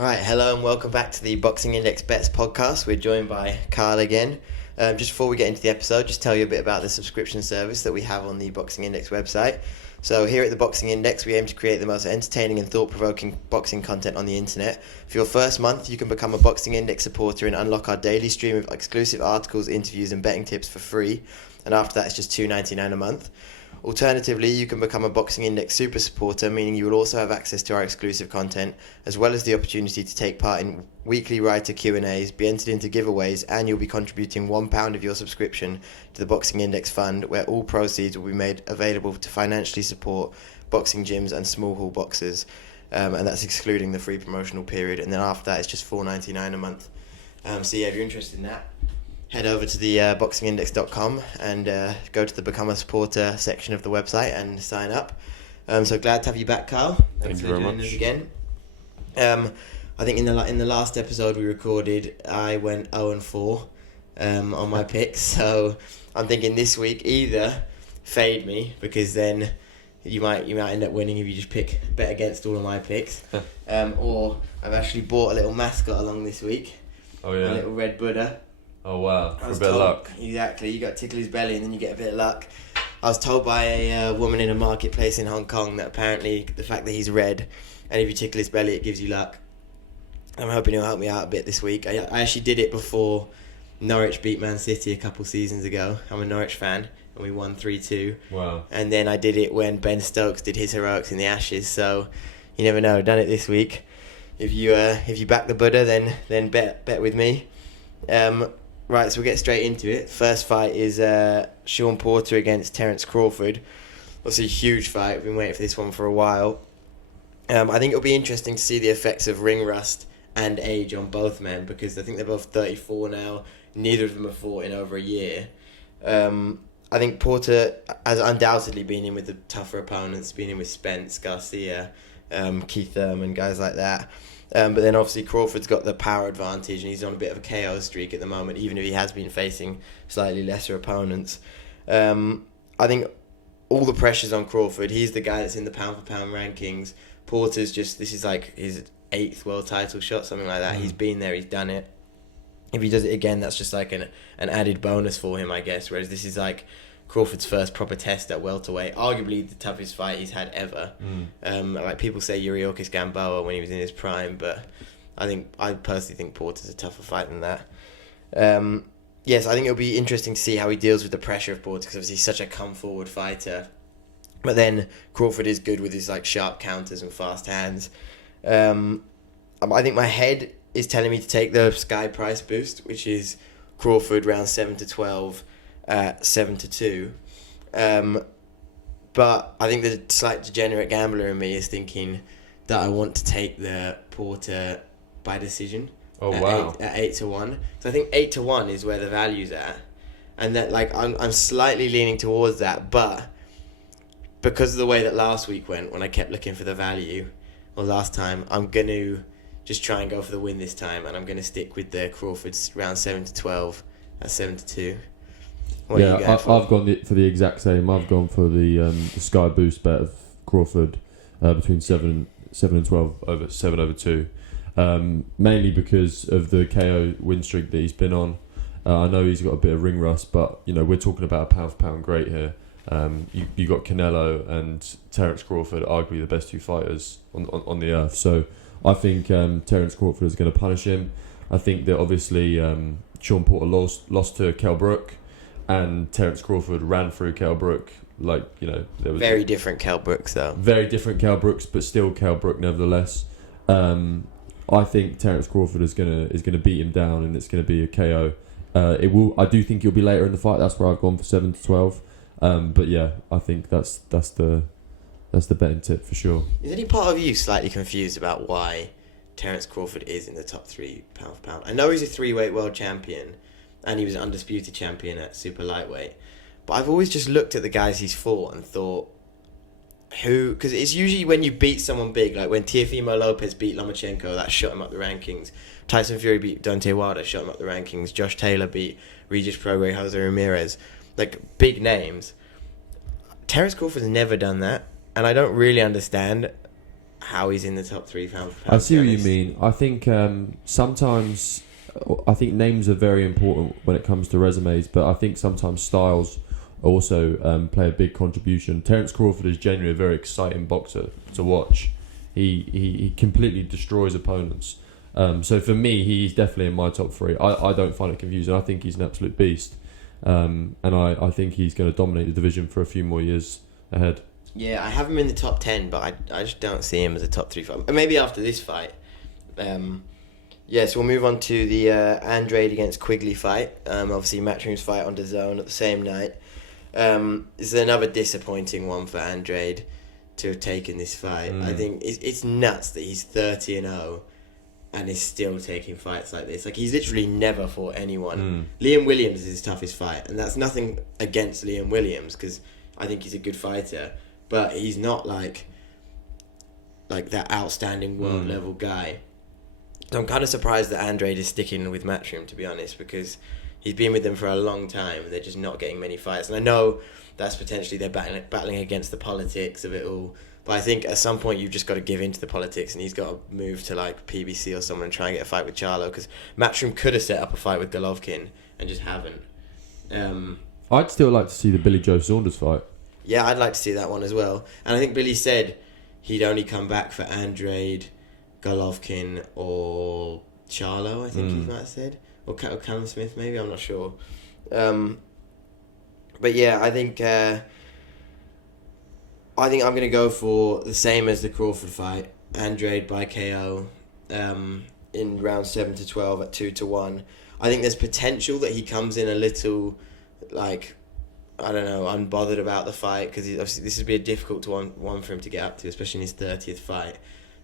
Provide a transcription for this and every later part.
All right, hello and welcome back to the Boxing Index Bets podcast. We're joined by Carl again. Just before we get into the episode, just tell you a bit about the subscription service that we have on the Boxing Index website. So here at the Boxing Index, we aim to create the most entertaining and thought-provoking boxing content on the internet. For your first month, you can become a Boxing Index supporter and unlock our daily stream of exclusive articles, interviews and betting tips for free. And after that, it's just $2.99 a month. Alternatively, you can become a Boxing Index Super supporter, meaning you will also have access to our exclusive content, as well as the opportunity to take part in weekly writer Q&As, be entered into giveaways, and you'll be contributing £1 of your subscription to the Boxing Index Fund, where all proceeds will be made available to financially support boxing gyms and small hall boxers, and that's excluding the free promotional period. And then after that, it's just $4.99 a month. So yeah, if you're interested in that, head over to the boxingindex.com and go to the Become a Supporter section of the website and sign up. So glad to have you back, Carl. Thank you very much. Us again. I think in the last episode we recorded, I went 0-4 on my picks. So I'm thinking this week either fade me, because then you might end up winning if you just bet against all of my picks, or I've actually bought a little mascot along this week. Oh yeah. A little red Buddha. Oh wow, for a bit of luck. Exactly, you got to tickle his belly and then you get a bit of luck. I was told by a woman in a marketplace in Hong Kong that apparently the fact that he's red, and if you tickle his belly it gives you luck. I'm hoping he'll help me out a bit this week. I actually did it before Norwich beat Man City a couple seasons ago. I'm a Norwich fan and we won 3-2. Wow. And then I did it when Ben Stokes did his heroics in the Ashes, so you never know. I've done it this week. If you back the Buddha, then bet with me. Right, so we'll get straight into it. First fight is Sean Porter against Terence Crawford. Obviously a huge fight. We've been waiting for this one for a while. I think it'll be interesting to see the effects of ring rust and age on both men, because I think they're both 34 now. Neither of them have fought in over a year. I think Porter has undoubtedly been in with the tougher opponents, been in with Spence, Garcia, Keith Thurman, guys like that. But then obviously Crawford's got the power advantage and he's on a bit of a KO streak at the moment, even if he has been facing slightly lesser opponents. I think all the pressure's on Crawford. He's the guy that's in the pound for pound rankings. Porter's this is like his 8th world title shot, something like that. He's been there, he's done it. If he does it again, that's just like an added bonus for him, I guess. Whereas this is like Crawford's first proper test at welterweight, arguably the toughest fight he's had ever. Like people say Yuriorkis Gamboa when he was in his prime, but I personally think Porter's a tougher fight than that. Yes, I think it'll be interesting to see how he deals with the pressure of Porter, because obviously he's such a come forward fighter. But then Crawford is good with his like sharp counters and fast hands. I think my head is telling me to take the Sky price boost, which is Crawford round 7-12. 7-2, but I think the slight degenerate gambler in me is thinking that I want to take the Porter by decision. Oh wow! At 8-1, so I think 8-1 is where the value's at, and that like I'm slightly leaning towards that, but because of the way that last week went, when I kept looking for the value, or last time, I'm gonna just try and go for the win this time, and I'm gonna stick with the Crawford's round 7-12 at 7-2. Yeah, I've gone for the exact same. I've gone for the Sky Boost bet of Crawford between 7 and 12 over 7/2, mainly because of the KO win streak that he's been on. I know he's got a bit of ring rust, but you know we're talking about a pound for pound great here. You got Canelo and Terence Crawford, arguably the best two fighters on the earth. So I think Terence Crawford is going to punish him. I think that obviously Sean Porter lost to Kell Brook. And Terence Crawford ran through Kell Brook, like, you know, there was very different Kell Brooks though. Very different Kell Brooks, but still Kell Brook nevertheless. I think Terence Crawford is gonna beat him down, and it's gonna be a KO. I do think it'll be later in the fight. That's where I've gone for 7-12. But yeah, I think that's the betting tip for sure. Is any part of you slightly confused about why Terence Crawford is in the top 3 pound for pound? I know he's a 3-weight world champion. And he was an undisputed champion at super lightweight. But I've always just looked at the guys he's fought and thought, because it's usually when you beat someone big, like when Teofimo Lopez beat Lomachenko, that shot him up the rankings. Tyson Fury beat Deontay Wilder, shot him up the rankings. Josh Taylor beat Regis Prograis, Jose Ramirez. Like, big names. Terence Crawford's never done that, and I don't really understand how he's in the top 3 pound for pound. I see what you mean. I think sometimes names are very important when it comes to resumes, but I think sometimes styles also play a big contribution. Terence Crawford is genuinely a very exciting boxer to watch. He completely destroys opponents. So for me, he's definitely in my top 3. I don't find it confusing. I think he's an absolute beast. And I think he's going to dominate the division for a few more years ahead. Yeah, I have him in the top 10, but I just don't see him as a top 3 fight. Maybe after this fight. So we'll move on to the Andrade against Quigley fight. Obviously, Matchroom's fight on DAZN at the same night. This is another disappointing one for Andrade to have taken this fight. I think it's nuts that he's 30-0 and is still taking fights like this. Like, he's literally never fought anyone. Liam Williams is his toughest fight, and that's nothing against Liam Williams, because I think he's a good fighter, but he's not like that outstanding world level guy. So I'm kind of surprised that Andrade is sticking with Matchroom, to be honest, because he's been with them for a long time and they're just not getting many fights. And I know that's potentially they're battling against the politics of it all, but I think at some point you've just got to give in to the politics, and he's got to move to like PBC or someone and try and get a fight with Charlo, because Matchroom could have set up a fight with Golovkin and just haven't. I'd still like to see the Billy Joe Saunders fight. Yeah, I'd like to see that one as well. And I think Billy said he'd only come back for Andrade, Golovkin, or Charlo, I think he might have said. Or Callum Smith, maybe, I'm not sure. But yeah, I think I'm going to go for the same as the Crawford fight. Andrade by KO in round 7 to 12 at 2-1. I think there's potential that he comes in a little, like, I don't know, unbothered about the fight, because obviously this would be a difficult one for him to get up to, especially in his 30th fight.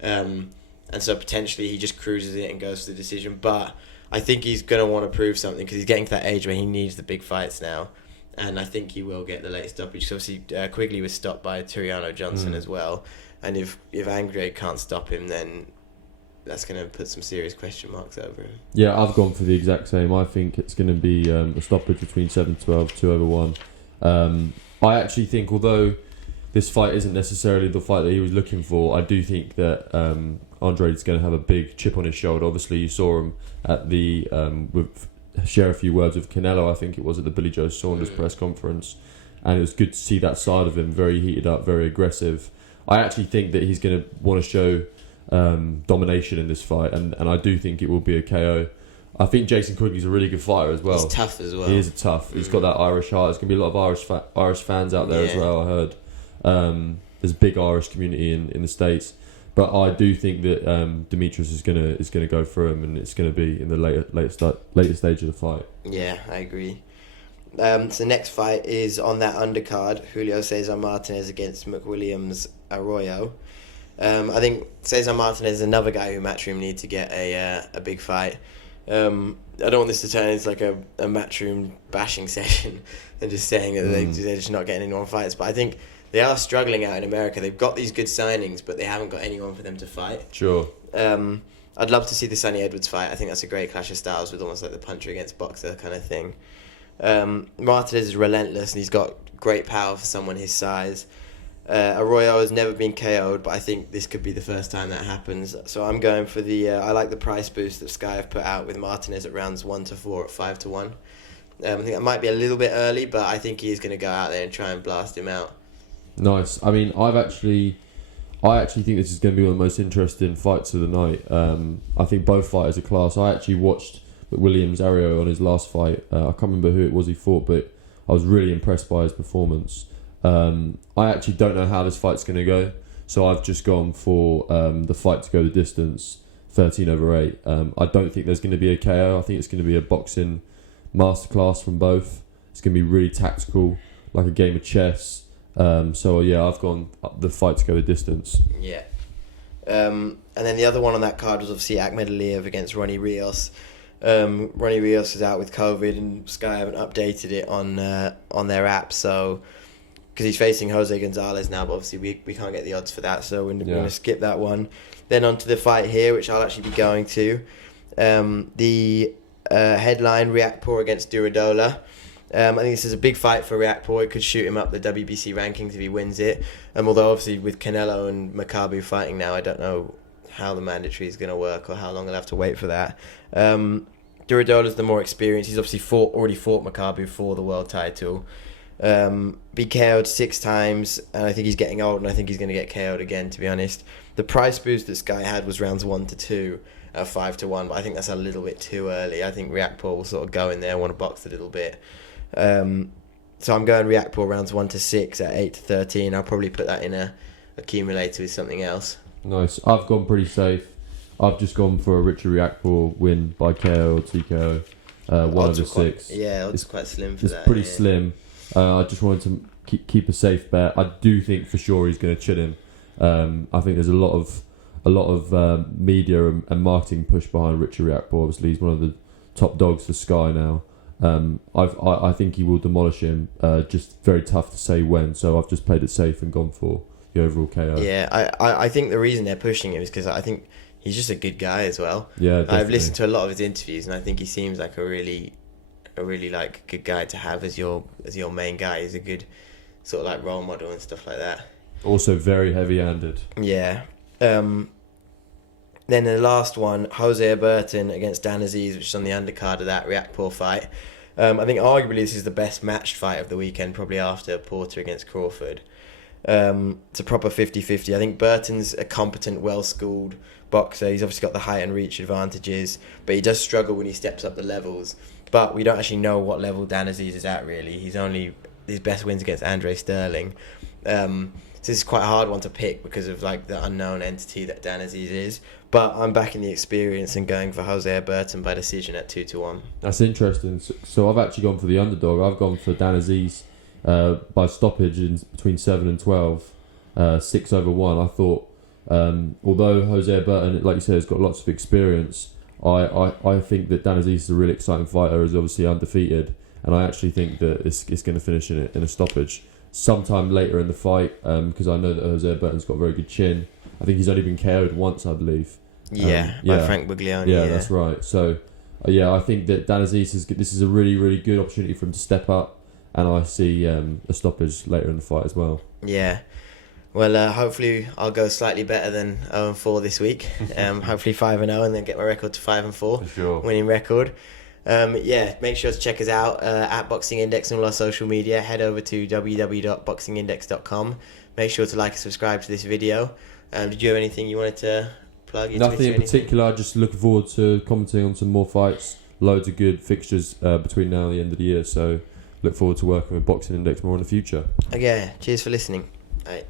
And so potentially he just cruises it and goes for the decision. But I think he's going to want to prove something, because he's getting to that age where he needs the big fights now. And I think he will get the late stoppage. So obviously Quigley was stopped by Turiano Johnson as well. And if Andrade can't stop him, then that's going to put some serious question marks over him. Yeah, I've gone for the exact same. I think it's going to be a stoppage between 7-12, 2-1. I actually think, although this fight isn't necessarily the fight that he was looking for, I do think that Andrade's going to have a big chip on his shoulder. Obviously, you saw him at the share a few words with Canelo, I think it was, at the Billy Joe Saunders press conference, and it was good to see that side of him, very heated up, very aggressive. I actually think that he's going to want to show domination in this fight, and I do think it will be a KO. I think Jason Quigley's a really good fighter as well. He's tough as well. He is tough. He's got that Irish heart. There's going to be a lot of Irish fans out there as well, I heard. There's a big Irish community in the States. But I do think that Demetrius is gonna go through him, and it's going to be in the later stage of the fight. Yeah, I agree. So the next fight is on that undercard, Julio Cesar Martinez against McWilliams Arroyo. I think Cesar Martinez is another guy who Matchroom need to get a big fight. I don't want this to turn into like a Matchroom bashing session and just saying that they're just not getting anyone fights. But I think they are struggling out in America. They've got these good signings, but they haven't got anyone for them to fight. Sure. I'd love to see the Sonny Edwards fight. I think that's a great clash of styles with almost like the puncher against boxer kind of thing. Martinez is relentless, and he's got great power for someone his size. Arroyo has never been KO'd, but I think this could be the first time that happens. So I'm going for I like the price boost that Sky have put out with Martinez at rounds 1 to 4 at 5-1. I think that might be a little bit early, but I think he is going to go out there and try and blast him out. Nice. I mean, I actually think this is going to be one of the most interesting fights of the night. I think both fighters are class. I actually watched Williams Arroyo on his last fight. I can't remember who it was he fought, but I was really impressed by his performance. I actually don't know how this fight's going to go, so I've just gone for the fight to go the distance, 13/8. I don't think there's going to be a KO. I think it's going to be a boxing masterclass from both. It's going to be really tactical, like a game of chess. So yeah, I've gone the fight to go the distance. Yeah. And then the other one on that card was obviously Ahmed Aliyev against Ronnie Rios. Ronnie Rios is out with COVID, and Sky haven't updated it on their app, so because he's facing Jose Gonzalez now, but obviously we can't get the odds for that, so we're going to skip that one. Then on to the fight here, which I'll actually be going to. The headline, Riakporhe against Duradola. I think this is a big fight for Riakporhe. It could shoot him up the WBC rankings if he wins it. Although obviously with Canelo and Maccabi fighting now, I don't know how the mandatory is going to work or how long I'll have to wait for that. Duradola's the more experienced. He's obviously already fought Maccabi for the world title. Be KO'd 6 times, and I think he's getting old, and I think he's going to get KO'd again, to be honest. The price boost that Sky had was rounds 1 to 2 at 5 to 1, but I think that's a little bit too early. I think Riakporhe will sort of go in there and want to box a little bit. So I'm going Riakporhe rounds 1 to 6 at 8 to 13. I'll probably put that in a accumulator with something else. Nice. I've gone pretty safe. I've just gone for a Richard Riakporhe win by KO or TKO. 1 over 6. Yeah, it's quite slim for that. It's pretty slim. I just wanted to keep a safe bet. I do think for sure he's going to chin him. I think there's a lot of media and marketing push behind Richard Riakporhe. Obviously, he's one of the top dogs for Sky now. I think he will demolish him. Just very tough to say when. So I've just played it safe and gone for the overall KO. Yeah, I think the reason they're pushing him is because I think he's just a good guy as well. Yeah, definitely. I've listened to a lot of his interviews, and I think he seems like a really like good guy to have as your main guy. He's a good sort of like role model and stuff like that. Also very heavy-handed. Yeah. Then the last one, Jose Burton against Dan Aziz, which is on the undercard of that Riakporhe fight. I think arguably this is the best matched fight of the weekend, probably after Porter against Crawford. It's a proper 50-50. I think Burton's a competent, well-schooled boxer. He's obviously got the height and reach advantages, but he does struggle when he steps up the levels. But we don't actually know what level Dan Aziz is at, really. His best wins against Andrade Sterling. So this is quite a hard one to pick because of like the unknown entity that Dan Aziz is. But I'm backing the experience and going for Jose Burton by decision at 2 to 1. That's interesting. So I've actually gone for the underdog. I've gone for Dan Aziz by stoppage in between 7 and 12, 6 over 1. I thought, although Jose Burton, like you said, has got lots of experience, I think that Dan Aziz is a really exciting fighter. He's obviously undefeated, and I actually think that it's going to finish in a stoppage sometime later in the fight, because I know that Jose Burton's got a very good chin. I think he's only been KO'd once, I believe. By Frank Buglioni. Yeah, that's right. So, I think that Dan Aziz this is a really, really good opportunity for him to step up, and I see a stoppage later in the fight as well. Yeah. Well, hopefully I'll go slightly better than 0-4 this week. Hopefully 5-0 and then get my record to 5-4. For sure. Winning record. Make sure to check us out at Boxing Index and all our social media. Head over to www.boxingindex.com. Make sure to like and subscribe to this video. Did you have anything you wanted to plug? Nothing in particular. Just looking forward to commenting on some more fights. Loads of good fixtures between now and the end of the year. So look forward to working with Boxing Index more in the future. Okay, cheers for listening. All right.